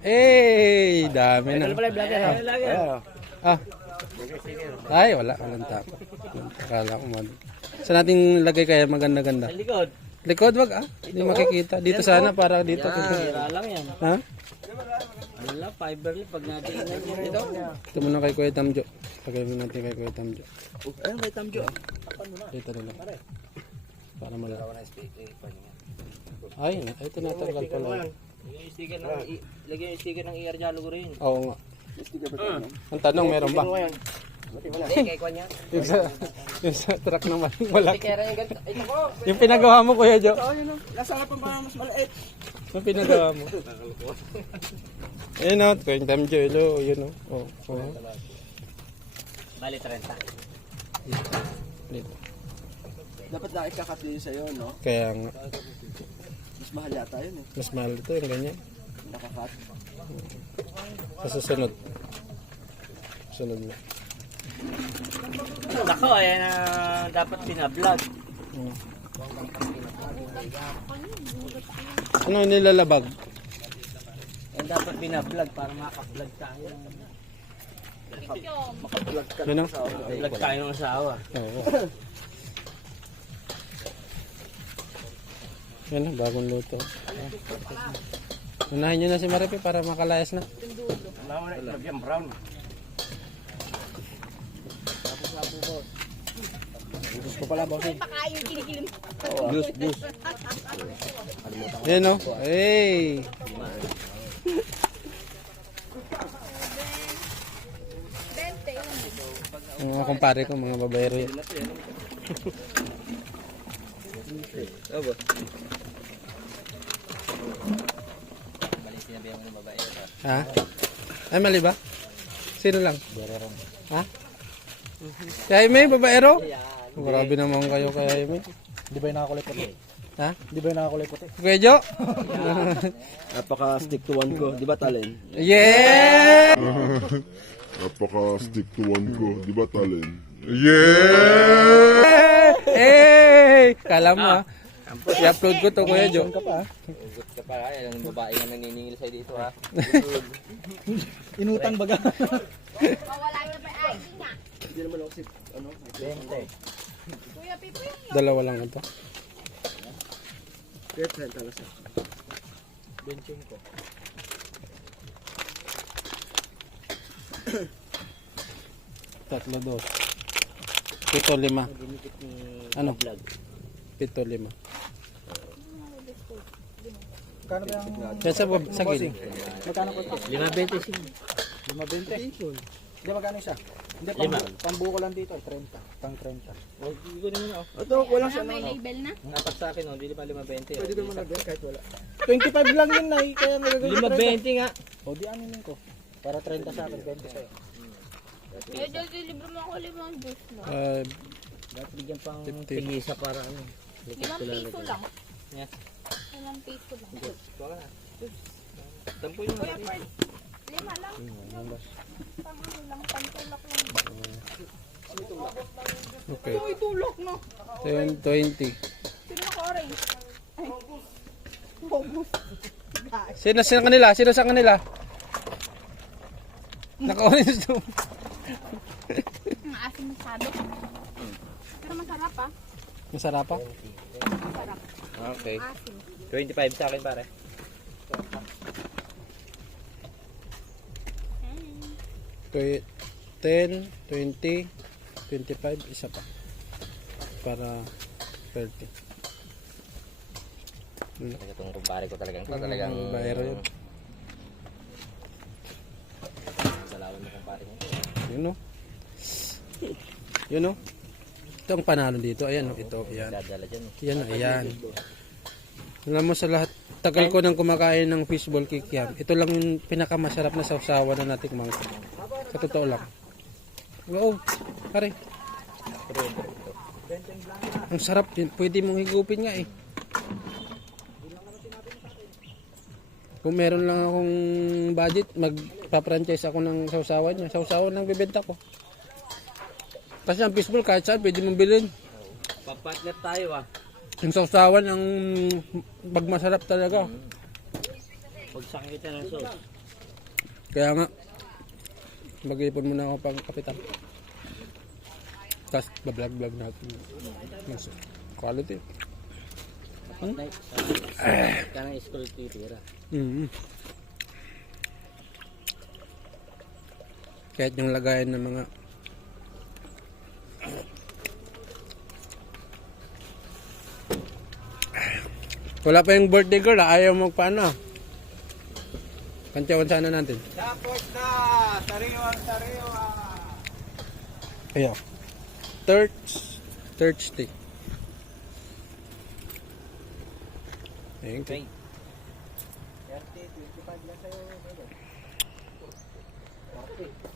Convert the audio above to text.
Eh, dami na. Vlogger. Ah. Ay, wala. Walang tapo. Akala ko man. Saan natin lagay kaya maganda-ganda? Sa likod. Likod wag ah. Hindi makikita. Dito sana para dito. Sira lang yan. Ha? Wala, fiber pag natin ito. Ito muna kay Kuya Tamjo. Lagay mo natin kay Kuya Tamjo. Ayun, may tamjo. Dito na lang. Para malaki. Ay, ito natanggal pala. Lagyan yung sticker ng ER Jalo ko rin. Oo nga. Ang tanong, meron ba? Kay Kwan yan. Yung sa truck naman, wala. Sticker yung ganito. Ito ko. Yung pinagawa mo, Kuya Jo. Nasa pa ba mas maliit? Yung pinagawa mo. Ayun o, Kuya Tamjo. Hello, yun o. Bali 30. Dito. Dapat na ikakat din sa'yo, no? Kaya nga, Mas mahal yata yun eh. mas mahal ito yung ganyan. Nakakat. Sa susunod. Sunod na. Nako, ayan na dapat pinablog. Ano yung nilalabag? Ayan dapat pinablog para makablog tayo. Yun o? Vlog tayo ng asawa. Oo. Yan o, bagong luto. Unahin nyo na si Maripi para makalayas na. Mama na ilagyan brown. Gusto ko pala, bossing. Bus. Yan o. Hey! Ang mga kumpare ko, mga babayero yan. Ha? Ay, mali ba? Sino lang? Ha? Si Jaime, babaero? Grabe naman kayo kay Jaime. Di ba yung nakakulay puti? Ha? Di ba yung nakakulay puti? Kuya Jo? Napaka-stick to one ko. Di ba, Talen? Yeah! Napaka-stick to one ko, di ba, Talen? Hey! Kala mo ha? I-upload ko to, Kuya Jo. Ugot ka pa, yan ang babae na naniningil sa'yo dito ha. Inutang baga. Wala na ba ID niya? Hindi naman ako si, ano? 20. Kuya Pipo yung Dalawa lang ito. Kaya 30 lang siya. 25. Tatlo, dos. Pito, lima. Ano? Pito, lima. Magkano ba yung... Yan sa gilid. Magkano po ito? 5.25. 5.20. Hindi, magkano isa? Hindi, pambuko lang dito. 30. Pang 30. Huwag ko naman ako. Ito, walang siya. may label na. Napak sa akin, hindi pa 5.20. Pwede naman na din kahit wala. 25 lang yun, Nay. Kaya nagagawin 5.20 nga. O, di aminin ko. Para 30 sa akin, 20 sa'yo. Eh, dahil libre mo ako 5 juice mo. Dapat bigyan pang 50. tigisa para ano. 5 piso lang. Yeah. 5 piso lang. Tampo yung Kuya Fred, 5 lang. Pang ano lang, pantulak lang. Okay. Ito itulak na. 10, 20. Sino naka-orange? Ay, bogus. Sino sa kanila? Sino sa kanila? Naka-orange to. Ang asim masyado. Pero masarap ah. Masarap pa? Masarap. Okay. Asim. 25 sa akin pare. Okay. 10, 20, 25, isa pa. Para 30. Itong kumpare ko talagang Bayro yun. Salawan mo kumpare mo. Yun o. Yun o. Ito ang panalo dito. Ayan o. Ito. Ayan. Dadala dyan. Yan o. Ayan. Alam mo sa lahat. Tagal ko nang kumakain ng fishball kikiam. Ito lang yung pinakamasarap na sausawa na nating mangkok. Sa totoo lang. Oo. Pare. Ang sarap din. Pwede mong higupin nga eh. Kung meron lang akong budget, magpa-franchise ako ng sausawan niya. Sausawan lang bibenta ko. Kasi ang fishball kahit saan pwede mong bilhin. Papartner tayo ah. Yung sausawan ang pagmasarap talaga. Pagsakit kita ng sauce. Kaya nga, mag-ipon muna ako pang kapital. Tapos, bablog-vlog natin. Mas quality. Night. Kanang school titira. Mm. Kahit yung lagayan ng mga wala pa yung birthday girl, ayaw magpaano. Kantyawan sana natin. Support na! Sariwa! Ayaw. Thursday. Thank you. 30, 25 lang sa'yo. 40.